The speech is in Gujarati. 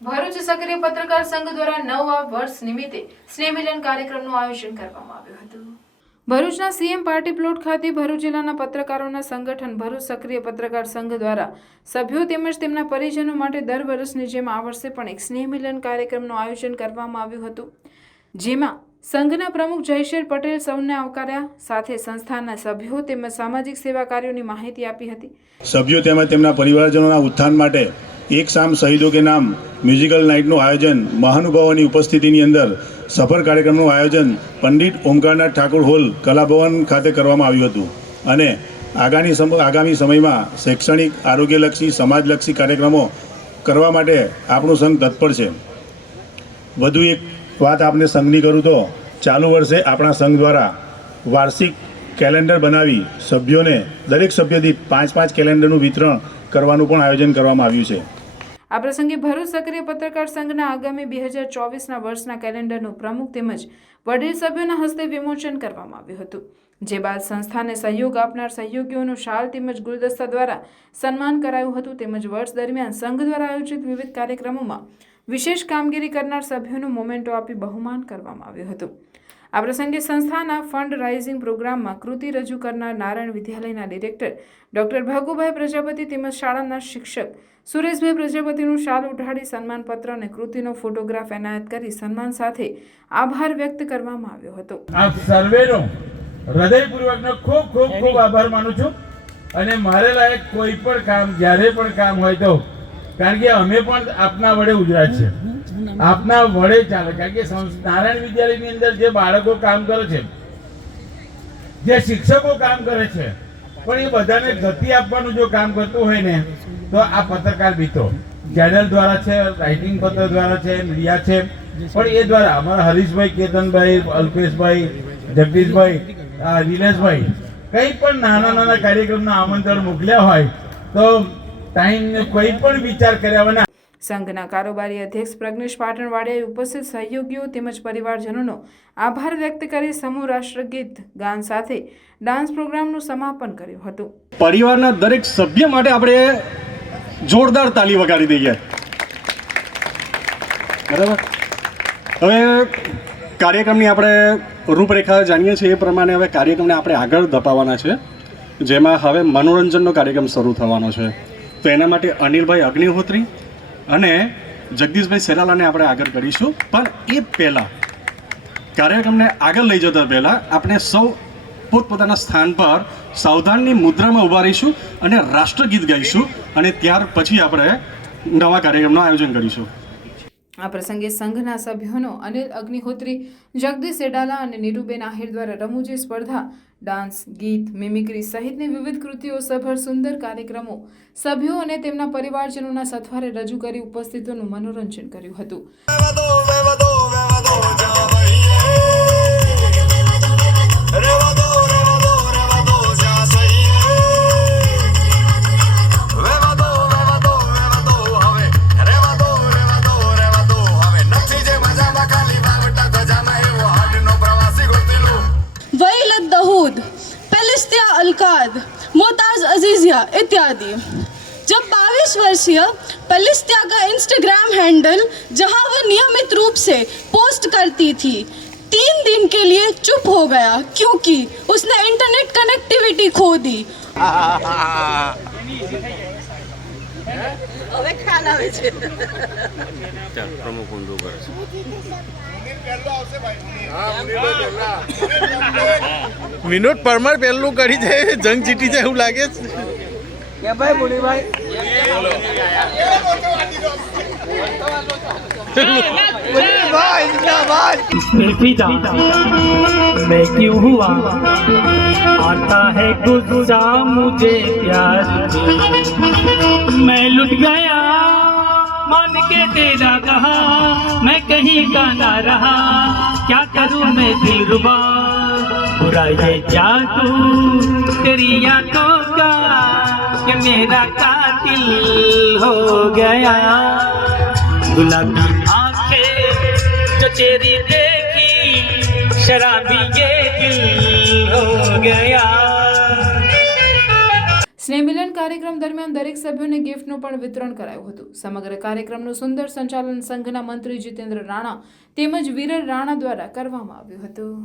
ભરૂચ સક્રિય પત્રકાર સંઘ દ્વારા નવા વર્ષ નિમિત્તે સ્નેહ મિલન કાર્યક્રમનું આયોજન કરવામાં આવ્યું હતું। ભરૂચના સીએમ પાર્ટી પ્લોટ ખાતે ભરૂચ જિલ્લાના પત્રકારોના સંગઠન ભરૂચ સક્રિય પત્રકાર સંઘ દ્વારા સભ્યો તેમજ તેમના પરિજનો માટે દર વર્ષની જેમ આ વર્ષે પણ એક સ્નેહ મિલન કાર્યક્રમનું આયોજન કરવામાં આવ્યું હતું, જેમાં સંઘના પ્રમુખ જયશીલ પટેલ સૌને આવકાર્યા સાથે સંસ્થાના સભ્યો તેમજ સામાજિક સેવા કાર્યોની માહિતી આપી હતી। સભ્યો તેમજ તેમના પરિવારજનોના ઉત્થાન માટે એક શામ શહીદો કે નામ મ્યુઝિકલ નાઇટનું આયોજન, મહાનુભાવોની ઉપસ્થિતિની અંદર સફર કાર્યક્રમનું આયોજન પંડિત ઓમકારનાથ ઠાકોર હોલ કલાભવન ખાતે કરવામાં આવ્યું હતું અને આગામી સમયમાં શૈક્ષણિક, આરોગ્યલક્ષી, સમાજલક્ષી કાર્યક્રમો કરવા માટે આપણું સંઘ તત્પર છે। વધુ એક વાત આપને સંઘની કરું તો ચાલુ વર્ષે આપણા સંઘ દ્વારા વાર્ષિક કેલેન્ડર બનાવી સભ્યોને દરેક સભ્ય દીઠ 5 કેલેન્ડરનું વિતરણ કરવાનું પણ આયોજન કરવામાં આવ્યું છે। આ પ્રસંગે ભરૂચ સક્રિય પત્રકાર સંઘના આગામી 2024ના વર્ષના કેલેન્ડરનું પ્રમુખ તેમજ વડીલ સભ્યોના હસ્તે વિમોચન કરવામાં આવ્યું હતું, જે બાદ સંસ્થાને સહયોગ આપનાર સહયોગીઓનું શાલ તેમજ ગુલદસ્તા દ્વારા સન્માન કરાયું હતું તેમજ વર્ષ દરમિયાન સંઘ દ્વારા આયોજિત વિવિધ કાર્યક્રમોમાં વિશેષ કામગીરી કરનાર સભ્યોનું મોમેન્ટો આપી બહુમાન કરવામાં આવ્યું હતું। આ પ્રસંગે સંસ્થાના ફંડ રાઇઝિંગ પ્રોગ્રામમાં કૃતિ રજૂ કરનાર નારાયણ વિદ્યાલયના ડિરેક્ટર ડોક્ટર ભાગુભાઈ પ્રજાપતિ તેમજ શાળાના શિક્ષક સુરેશભાઈ પ્રજાપતિનું શાલ ઉઢાડી સન્માનપત્ર અને કૃતિનો ફોટોગ્રાફ એનાયત કરી સન્માન સાથે આભાર વ્યક્ત કરવામાં આવ્યો હતો। આપ સર્વેનો હૃદયપૂર્વકનો ખૂબ ખૂબ ખૂબ આભાર માનું છું અને મારે લાયક કોઈ પણ કામ જ્યારે પણ કામ હોય તો, કારણ કે અમે પણ આપના વડે ઉજરાત છે, આપના વડે ચાલે, કારણ કે નારાયણ વિદ્યાલયની અંદર જે બાળકો કામ કરે છે, જે શિક્ષકો કામ કરે છે, પણ એ બધાને ગતિ આપવાનું જો કામ કરતું હોય ને તો આ પત્રકાર મિત્રો ચેનલ દ્વારા છે, રાઇટિંગ પત્ર દ્વારા છે, મીડિયા છે, પણ એ દ્વારા અમારા હરીશભાઈ, કેતનભાઈ, અલ્પેશભાઈ, જગદીશભાઈ, નિલેશભાઈ કંઈ પણ નાના નાના કાર્યક્રમના આમંત્રણ મોકલ્યા હોય તો ટાઈમને કોઈ પણ વિચાર કર્યા વિના સંઘના કારોબારી અધ્યક્ષ પ્રજ્ઞેશ પાટણવાડિયાએ ઉપસ્થિત સહયોગીઓ તેમજ પરિવારજનોનો આભાર વ્યક્ત કરી સમૂહ રાષ્ટ્રગીત ગાન સાથે ડાન્સ પ્રોગ્રામનું સમાપન કર્યું હતું। પરિવારના દરેક સભ્ય માટે આપણે જોરદાર તાલી વગાડી દઈએ, બરાબર। હવે કાર્યક્રમની આપણે રૂપરેખા જાણીએ છીએ એ પ્રમાણે હવે કાર્યક્રમને આપણે આગળ ધપાવવાના છે, જેમાં હવે મનોરંજનનો કાર્યક્રમ શરૂ થવાનો છે। તો એના માટે અનિલભાઈ અગ્નિહોત્રી અને જગદીશભાઈ સેરાલાને આપણે આગળ કરીશું, પણ એ પહેલાં કાર્યક્રમને આગળ લઈ જતા પહેલાં આપણે સૌ પોતપોતાના સ્થાન પર સાવધાનની મુદ્રામાં ઊભા રહીશું અને રાષ્ટ્રગીત ગાઈશું અને ત્યાર પછી આપણે નવા કાર્યક્રમનું આયોજન કરીશું। આ પ્રસંગે સંઘના સભ્યોનો અનિલ અગ્નિહોત્રી, જગદીશ સેડાલા અને નીરુબેન આહિર દ્વારા રમૂજી સ્પર્ધા, ડાન્સ, ગીત, મિમિક્રી સહિતની વિવિધ કૃતિઓ સભર સુંદર કાર્યક્રમો સભ્યો અને તેમના પરિવારજનોના સથવારે રજૂ કરી ઉપસ્થિતોનું મનોરંજન કર્યું હતું। अलकाद, मोताज अजीजिया इत्यादि। जब 22 वर्षीय पलिस्त्या का इंस्टाग्राम हैंडल जहां वह नियमित रूप से पोस्ट करती थी 3 दिन के लिए चुप हो गया क्योंकि उसने इंटरनेट कनेक्टिविटी खो दी। વિનોદ પરમાર પહેલું કરી જાય, જંગ જીતી જાય એવું લાગે છે કે ભાઈ મુનીભાઈ मैं क्यों हुआ आता है गुस्सा मुझे प्यार, मैं लुट गया मान के तेरा कहा, मैं कहीं का ना रहा, क्या करूं मैं दिलरुबा, बुरा ये जादू तेरी आंखों का कि मेरा कातिल हो गया, गुलाबी आंखें जो तेरी देखी शराबी ये दिल हो गया। स्नेह मिलन કાર્યક્રમ દરમિયાન દરેક સભ્યોને ગિફ્ટનું પણ વિતરણ કરાયું હતું. સમગ્ર કાર્યક્રમનું સુંદર સંચાલન સંઘના મંત્રી જીતેન્દ્ર રાણા તેમજ વિરલ રાણા દ્વારા કરવામાં આવ્યું હતું.